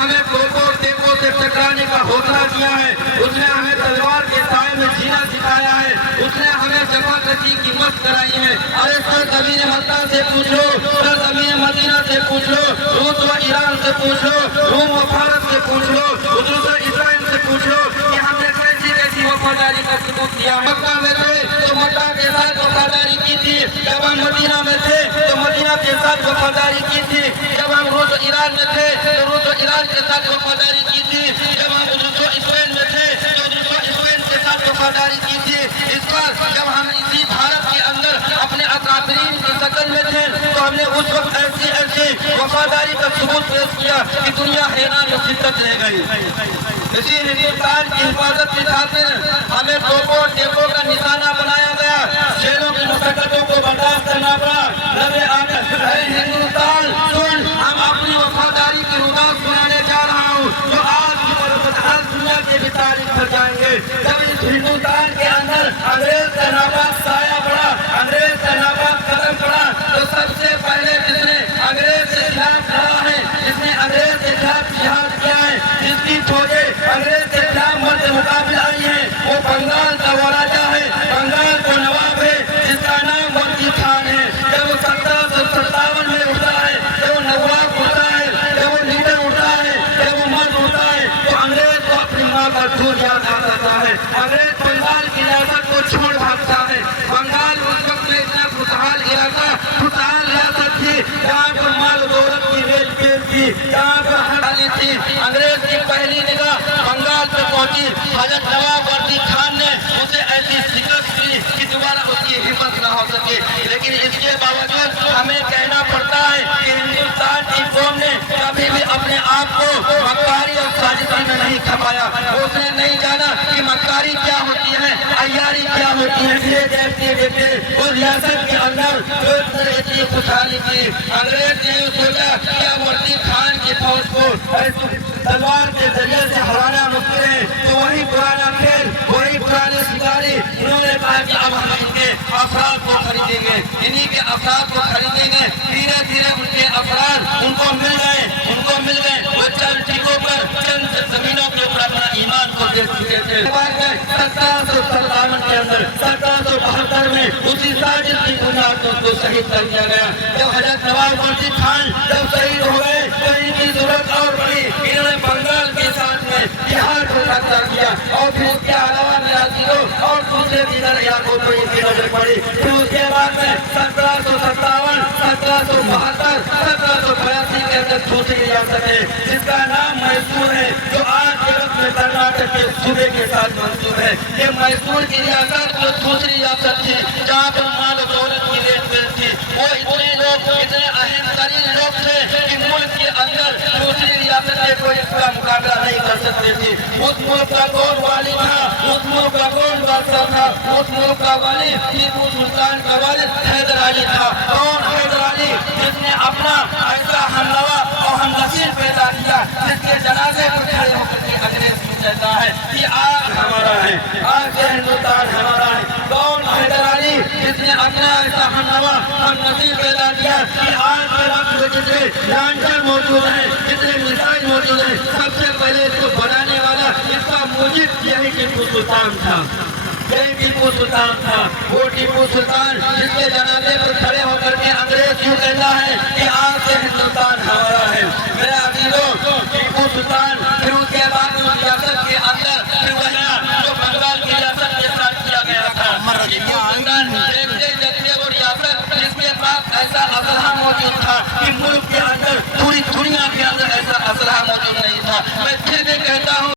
ہمیں توپوں ٹیپوں سے ٹکرانے کا حوصلہ دیا ہے، اس نے ہمیں تلوار کے سائے میں جینا سکھایا ہے، اس نے ہمیں جفاکشی کی مشق کرائی ہے۔ ارے سرزمین مکہ سے پوچھ لو، سرزمین مدینہ سے پوچھ لو، روس و ایران سے پوچھ لو، روم و فارس سے پوچھ لو، حضور اسرائیل سے پوچھ لو کہ ہم نے کیسی کیسی وفاداری کا ثبوت دیا۔ مکہ میں تھے تو مکہ کے ساتھ وفاداری کی تھی، جب ہم مدینہ میں تھے تو مدینہ کے ساتھ وفاداری کی تھی، جب ہم روس و ایران میں تھے تو روس و ایران کے ساتھ وفاداری کی تھی، جب ہم روس و اسرائیل میں تھے تو روس و اسرائیل کے ساتھ وفاداری کی تھی۔ اس بار جب ہم اسی بھارت کے اندر اپنے اکابرین کی شکل میں تھے تو ہم نے اس وقت ایسی وفاداری کا ثبوت پیش کیا کہ دنیا حیران و شدت رہ گئی۔ اسی ہندوستان کی حفاظت کی خاطر ہمیں توپوں ٹیپوں کا نشانہ بنایا گیا، شیروں کی مشقتوں کو برداشت کرنا پڑا۔ لبے آکر اے ہندوستان سن، ہم اپنی وفاداری کی روداد سنانے جا رہا ہوں جو آج کی برکت ہر دنیا کے بھی تاریخ پر جائیں گے۔ جب اس ہندوستان کے اندر انگریز کا ناپاک سایہ پڑا، انگریز کا ناپاک قدم پڑا، تو سب سے پہلے جس نے انگریز کے خلاف کھڑا ہے، جس نے انگریز کے خلاف جہاد کیا ہے، جس کی فوجیں انگریز کے خلاف مرد مقابل آئی ہیں، وہ بنگال کا وہ راجا ہے، بنگال کا نواب ہے جس کا نام ورکی خان ہے۔ جب وہ 1757 میں اٹھتا ہے، جب وہ نواب اٹھتا ہے، جب وہ لیڈر اٹھتا ہے، جب وہ مرد اٹھتا ہے تو انگریز کو اپنی ماں کا دودھ یاد آ جاتا ہے۔ انگریز بنگال کی ریاست کو چھوڑ بھاگتا ہے۔ بنگال اس وقت میں اتنا خوشحال علاقہ، خوشحال ریاست تھی جہاں پر مال و دولت کی ریل پیل تھی، جہاں پر ہریالی تھی۔ انگریز کی پہلی نگاہ بنگال پہ پہنچی، حضرت نواب ورکی خان نے اسے ایسی شکست دی کہ دوبارہ اس کی ہمت نہ ہو سکے۔ لیکن اس کے باوجود ہمیں کہنا پڑتا ہے کہ ہندوستان کی قوم نے کبھی بھی اپنے آپ کو مکاری اور سازشی میں نہیں کھپایا۔ اس نے نہیں جانا کہ مکاری کیا ہوتی ہے، عیاری کیا ہوتی ہے۔ یہ دیکھتے دیکھتے اس ریاست کے اندر جو اتنی خوشحالی تھی، انگریز نے سوچا کیا ورکی خان کی فوج کو تلوار کے ذریعے سے ہرانا ممکن ہے، تو وہی پرانا کھیل، وہی پرانے شکاری، انہوں نے کہا کہ اب ہم ان کے افراد کو خریدیں گے، انہی کے افراد کو خریدیں گے۔ دھیرے دھیرے ان کے افراد ان کو مل گئے، وہ چند ٹھیکوں پر، چند زمینوں کے اوپر اپنا ایمان کو دے چکے تھے۔ 1757 کے اندر 1772 میں اسی سازش کی بنیاد پر کو شہید کر دیا گیا۔ جب حضرت نواب ورکی خان جب شہید ہو گئے تو ان کی ضرورت اور بڑی، انہوں نے بنگال کے ساتھ میں بہار کو قبضہ کیا، اور پھر اس کے علاوہ میراتیلوں اور دوسرے دیگر علاقوں پر ان کی نظر پڑی۔ پھر اس کے بعد میں 1757، 1772، 1782 کے اندر دوسری ریاست ہے جس کا نام میسور ہے، جو آج کے وقت میں کرناٹک کے صوبے کے ساتھ منسوب ہے۔ یہ میسور کی ریاست جو دوسری ریاست تھی جہاں پر مال و دولت کی ریل پیل تھی، وہ اتنے لوگ، اتنے اہم ترین لوگ تھے کہ ملک کے اندر دوسری ریاستیں کوئی اس کا مقابلہ نہیں کر سکتی تھی۔ اس ملک کا کون والی تھا، اس ملک کا کون بادشاہ تھا؟ اس ملک کا والی ٹیپو سلطان کا والد حیدر علی تھا۔ کون حیدر علی؟ جس نے اپنا ایسا ہمنوا اور ہم نسل پیدا کیا جس کے جنازے پر کھڑے ہو کر کے انگریز کہتا ہے کہ آج ہمارا ہے، آج یہ ہندوستان ہمارا ہے۔ کون حیدر علی؟ جس نے اپنا ایسا ہمنوا اور نسل پیدا کیا کہ آج کے وقت میں جتنے لانچر موجود ہیں، جتنے میزائل موجود ہیں، سب سے پہلے اس کو بنانے والا، اس کا موجد یہی ٹیپو سلطان تھا، یہی ٹیپو سلطان تھا۔ وہ ٹیپو سلطان جس کے جنازے پر کھڑے ہو کر کے انگریز یوں کہتا ہے کہ آج سے ہندوستان ہمارا ہے۔ میرے عزیزوں، ٹیپو سلطان پھر اس کے بعد اس ریاست کے اندر پھر وہی جو بنگال کی ریاست کے ساتھ کیا گیا تھا، ٹیپو سلطان دیکھتے دیکھتے وہ ریاست جس کے پاس ایسا اسلحہ موجود تھا کہ ملک کے